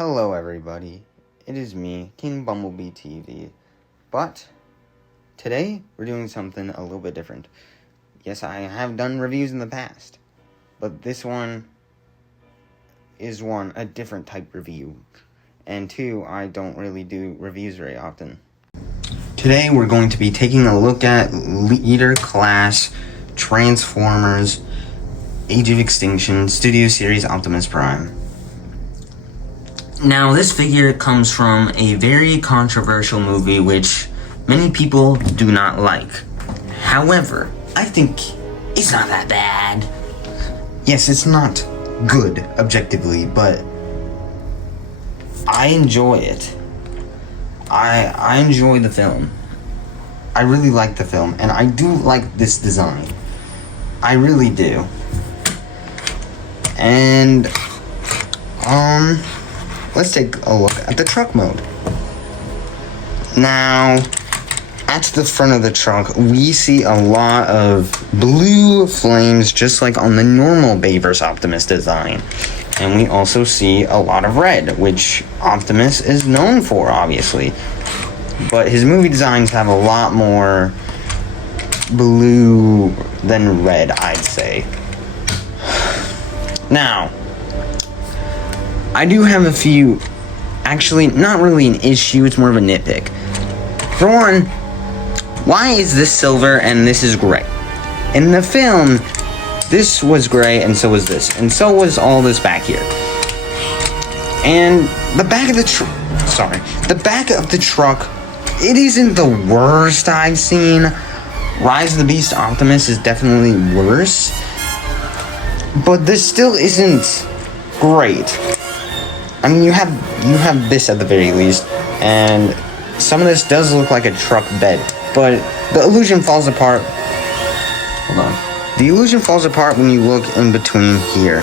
Hello everybody, it is me, King Bumblebee TV, but today we're doing something a little bit different. Yes, I have done reviews in the past, but this one is a different type review, and two, I don't really do reviews very often. Today we're going to be taking a look at Leader Class Transformers Age of Extinction Studio Series Optimus Prime. Now, this figure comes from a very controversial movie which many people do not like. However, I think it's not that bad. Yes, it's not good, objectively, but I enjoy it. I enjoy the film. I really like the film, and I do like this design. I really do. And, let's take a look at the truck mode. Now, at the front of the truck, we see a lot of blue flames, just like on the normal Bay vs. Optimus design. And we also see a lot of red, which Optimus is known for, obviously. But his movie designs have a lot more blue than red, I'd say. Now, I do have a few, actually, not really an issue, it's more of a nitpick. For one, why is this silver and this is gray? In the film, this was gray and so was this, and so was all this back here. And the back of the truck, it isn't the worst I've seen. Rise of the Beast Optimus is definitely worse, but this still isn't great. I mean, you have this at the very least, and some of this does look like a truck bed, but the illusion falls apart. Hold on. The illusion falls apart when you look in between here.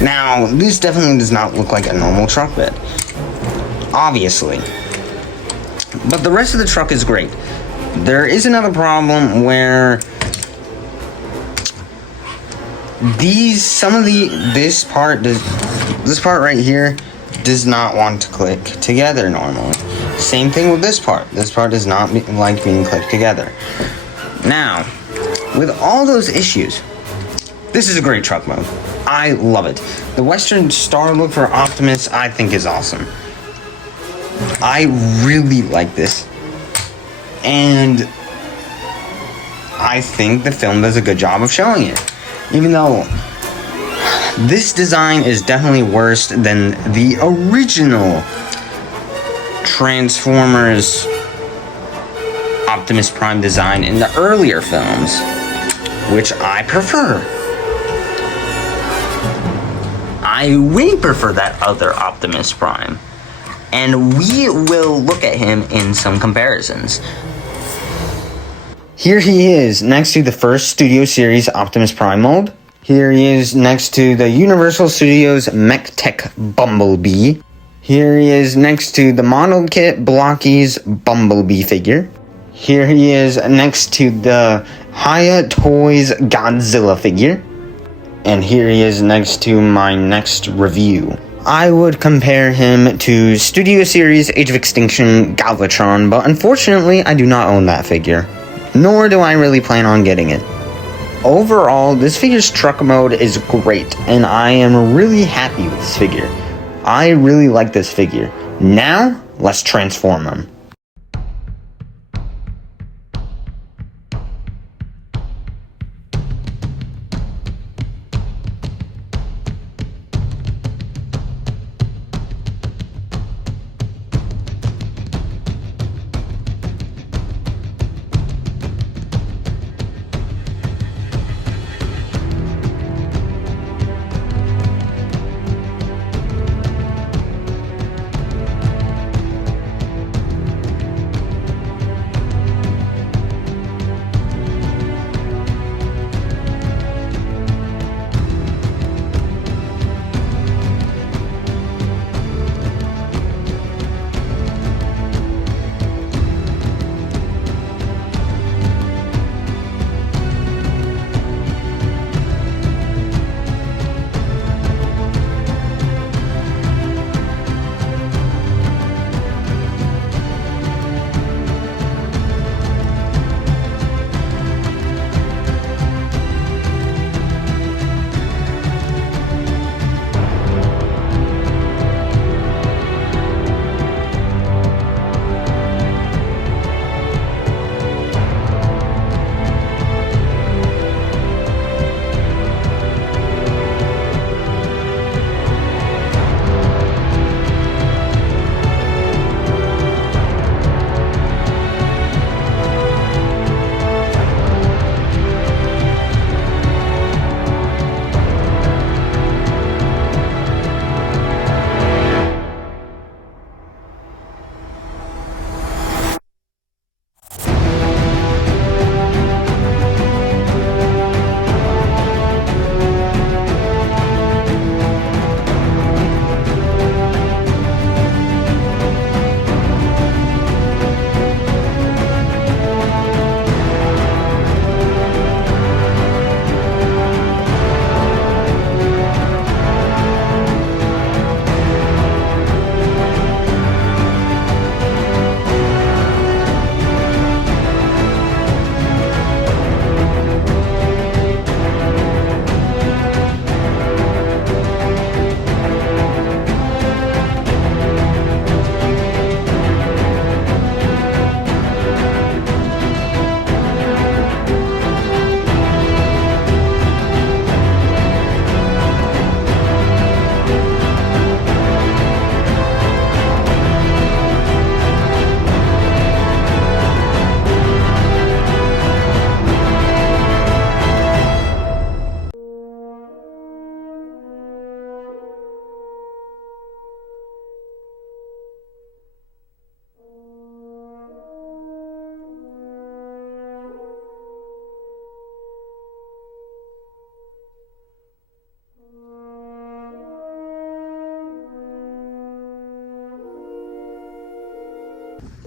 Now, this definitely does not look like a normal truck bed, obviously. But the rest of the truck is great. There is another problem where this part right here does not want to click together normally. Same thing with this part. This part does not like being clicked together. Now, with all those issues, this is a great truck mode. I love it. The Western Star look for Optimus, I think, is awesome. I really like this. And I think the film does a good job of showing it. Even though this design is definitely worse than the original Transformers Optimus Prime design in the earlier films, which I prefer. I way prefer that other Optimus Prime, and we will look at him in some comparisons. Here he is, next to the first Studio Series Optimus Prime mold. Here he is next to the Universal Studios Mech Tech Bumblebee. Here he is next to the Model Kit Blocky's Bumblebee figure. Here he is next to the Hiya Toys Godzilla figure. And here he is next to my next review. I would compare him to Studio Series Age of Extinction Galvatron, but unfortunately I do not own that figure. Nor do I really plan on getting it. Overall, this figure's truck mode is great, and I am really happy with this figure. I really like this figure. Now, let's transform him.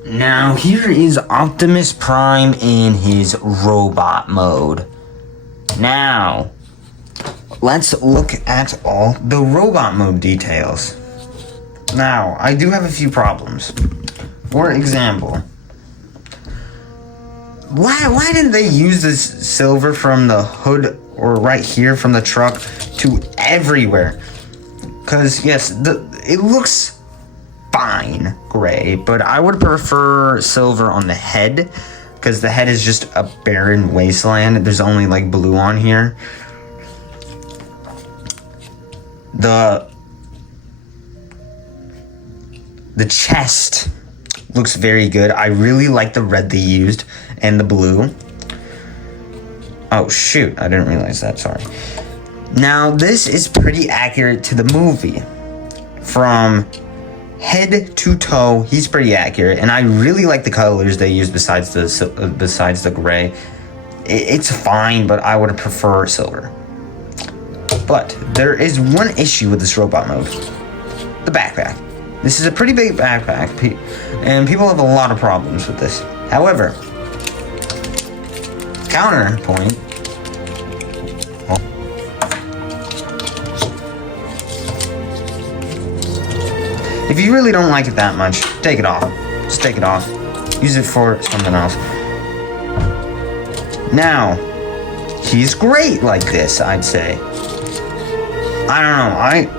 Now, here is Optimus Prime in his robot mode. Now, let's look at all the robot mode details. Now, I do have a few problems. For example, why didn't they use this silver from the hood or right here from the truck to everywhere? Because, yes, it looks fine gray, but I would prefer silver on the head, because the head is just a barren wasteland. There's only like blue on here. The chest looks very good. I really like the red they used and the blue. Oh shoot, I didn't realize that, sorry. Now this is pretty accurate to the movie. From head to toe, he's pretty accurate, and I really like the colors they used besides the gray. It's fine, but I would prefer silver. But there is one issue with this robot mode. The backpack. This is a pretty big backpack, and people have a lot of problems with this. However, counterpoint. If you really don't like it that much, take it off. Just take it off. Use it for something else. Now, he's great like this, I'd say. I don't know,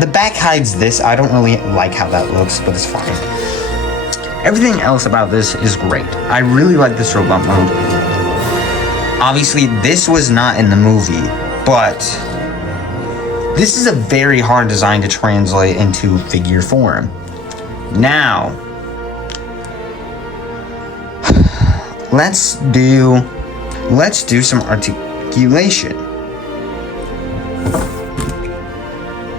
the back hides this. I don't really like how that looks, but it's fine. Everything else about this is great. I really like this robot mode. Obviously, this was not in the movie, but this is a very hard design to translate into figure form. Now, let's do some articulation.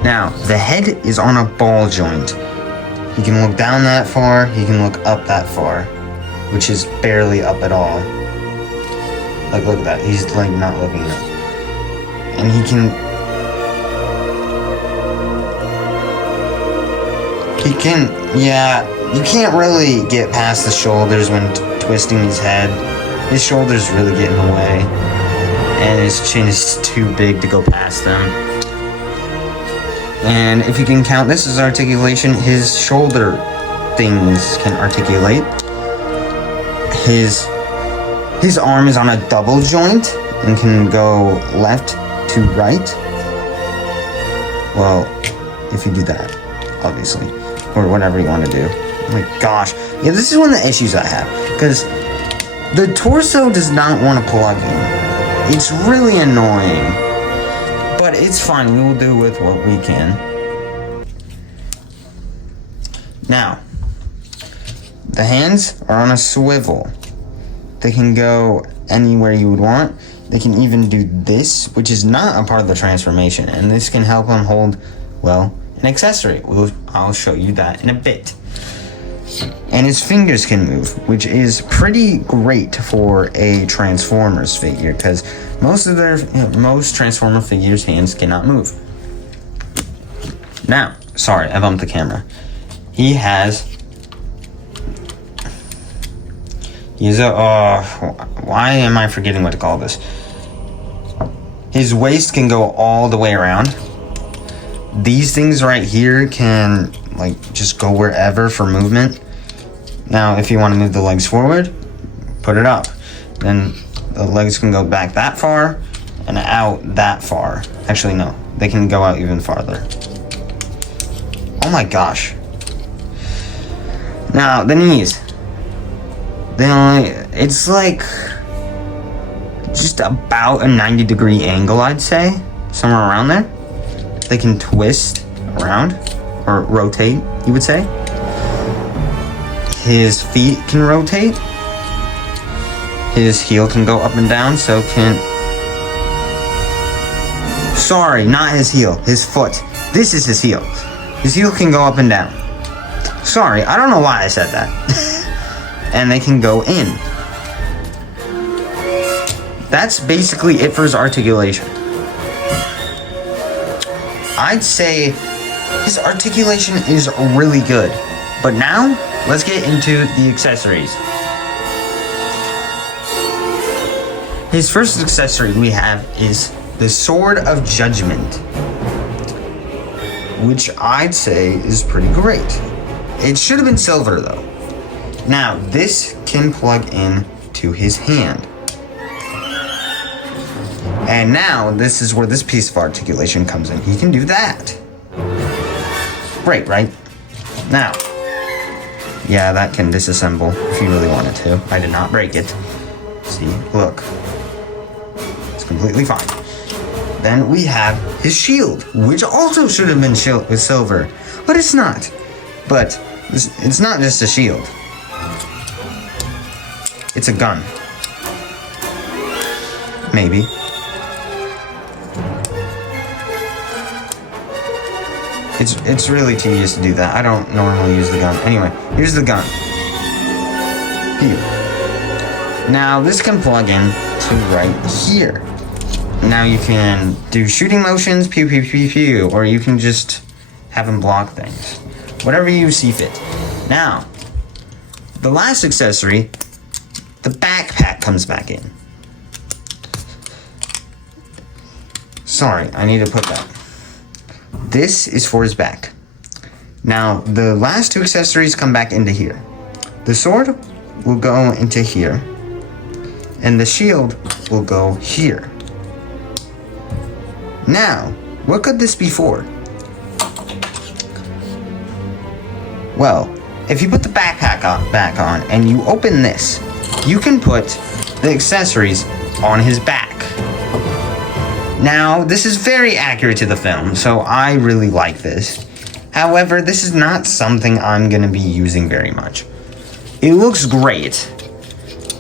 Now, the head is on a ball joint. He can look down that far, he can look up that far, which is barely up at all. Like, look at that, he's like not looking up. And he can, yeah, you can't really get past the shoulders when twisting his head. His shoulders really get in the way, and his chin is too big to go past them. And if you can count this as articulation, his shoulder things can articulate. His arm is on a double joint and can go left to right. Well, if you do that, obviously, or whatever you want to do. Oh my gosh, yeah, this is one of the issues I have, because the torso does not want to plug in. It's really annoying. But it's fine, we will do with what we can. Now, the hands are on a swivel. They can go anywhere you would want. They can even do this, which is not a part of the transformation, and this can help him hold, well, an accessory. I'll show you that in a bit. And his fingers can move, which is pretty great for a Transformers figure, because most Transformer figures' hands cannot move. Now, sorry, I bumped the camera. Why am I forgetting what to call this? His waist can go all the way around. These things right here can, like, just go wherever for movement. Now, if you want to move the legs forward, put it up. Then the legs can go back that far and out that far. Actually, no. They can go out even farther. Oh my gosh. Now, the knees. It's like just about a 90-degree angle, I'd say. Somewhere around there. They can twist around, or rotate, you would say. His feet can rotate. His heel can go up and down, so can... Sorry, not his heel, his foot. This is his heel. His heel can go up and down. Sorry, I don't know why I said that. And they can go in. That's basically it for his articulation. I'd say his articulation is really good, But now, let's get into the accessories. His first accessory we have is the Sword of Judgment, which I'd say is pretty great. It should have been silver though. Now, this can plug in to his hand. And now, this is where this piece of articulation comes in. He can do that. Great, right? Now, yeah, that can disassemble if you really wanted to. I did not break it. See, look. It's completely fine. Then we have his shield, which also should have been silver, but it's not. But it's not just a shield. It's a gun. Maybe. It's really tedious to do that. I don't normally use the gun. Anyway, here's the gun. Here. Now, this can plug in to right here. Now you can do shooting motions, pew pew pew pew, or you can just have him block things. Whatever you see fit. Now, the last accessory, the backpack comes back in. Sorry, I need to put that. This is for his back. Now, the last two accessories come back into here. The sword will go into here, and the shield will go here. Now, what could this be for? Well, if you put the backpack back on and you open this, you can put the accessories on his back. Now, this is very accurate to the film, so I really like this. However, this is not something I'm going to be using very much. It looks great,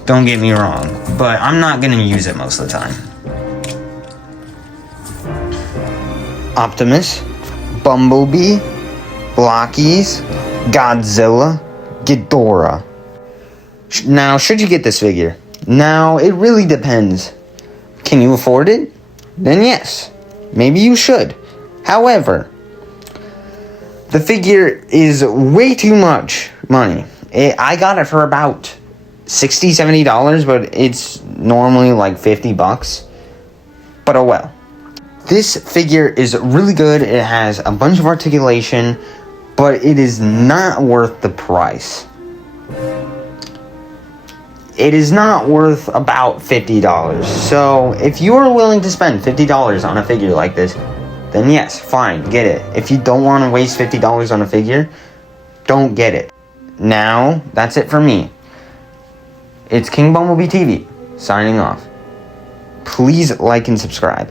don't get me wrong, but I'm not going to use it most of the time. Optimus, Bumblebee, Blockies, Godzilla, Ghidorah. Now, should you get this figure? Now, it really depends. Can you afford it? Then yes, maybe you should. However, the figure is way too much money. I got it for about $60, $70, but it's normally like $50. But oh well. This figure is really good. It has a bunch of articulation, but it is not worth the price. It is not worth about $50. So if you are willing to spend $50 on a figure like this, then yes, fine, get it. If you don't want to waste $50 on a figure, don't get it. Now, that's it for me. It's King Bumblebee TV, signing off. Please like and subscribe.